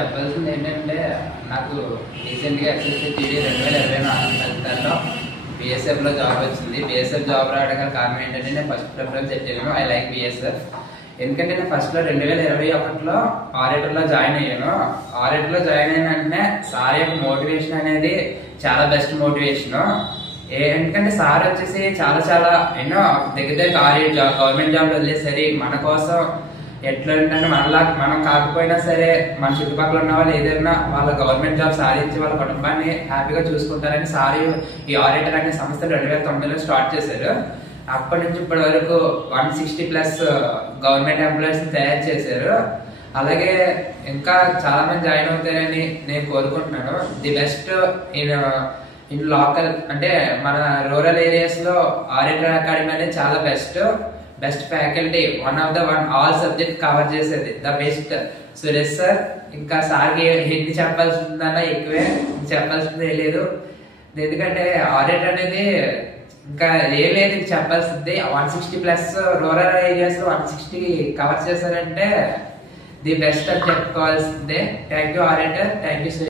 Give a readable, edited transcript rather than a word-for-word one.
చెప్పాల్సింది ఏంటంటే నాకు రీసెంట్గా ఎస్ఎస్సి జీడీ 2024 ఫలితాల్లో బీఎస్ఎఫ్లో జాబ్ వచ్చింది. బీఎస్ఎఫ్ జాబ్ రావడం గల కారణం ఏంటంటే నేను ఫస్ట్ ప్రిఫరెన్స్ పెట్టాను. I like BSF. ఎందుకంటే నేను ఫస్ట్లో 2021లో ఆర్ఏటర్లో జాయిన్ అయ్యాను. ఆర్ఏటర్లో జాయిన్ అయిన వెంటనే సార్ యొక్క మోటివేషన్ అనేది చాలా బెస్ట్ మోటివేషన్. ఎందుకంటే సార్ వచ్చేసి చాలా ఎన్నో దగ్గర 6 గవర్నమెంట్ జాబ్లు వదిలేసరి మన కోసం ఎట్లా ఏంటంటే మనం కాకపోయినా సరే మన చుట్టుపక్కల ఉన్న వాళ్ళు ఏదైనా వాళ్ళ గవర్నమెంట్ జాబ్ సాధించి వాళ్ళ కుటుంబాన్ని హ్యాపీగా చూసుకుంటారని సార్ ఈ ఆర్ఏటర్ అనే సంస్థ 2009లో స్టార్ట్ చేశారు. అప్పటి నుంచి ఇప్పటి వరకు 160+ గవర్నమెంట్ ఎంప్లాయీస్ తయారు చేశారు. అలాగే ఇంకా చాలా మంది జాయిన్ అవుతారని నేను కోరుకుంటున్నాను. ది బెస్ట్ ఇన్ లోకల్ అంటే మన రూరల్ ఏరియాస్ లో ఆర్ఏటర్ అకాడమీ అనేది చాలా best faculty, one all subject cover చేసేది ద బెస్ట్ సురేష్ సార్. ఇంకా సార్కి ఎన్ని చెప్పాల్సిందన్నా ఎక్కువే, చెప్పాల్సిందే లేదు. ఎందుకంటే ఆర్ఏటర్ అనేది ఇంకా ఏం లేదు చెప్పాల్సింది. 160+ రూరల్ ఏరియాస్ లో 160 కవర్ చేశారంటే ది బెస్ట్ అని చెప్పుకోవాల్సిందే. థ్యాంక్ యూ ఆర్ఏటర్, థ్యాంక్ యూ.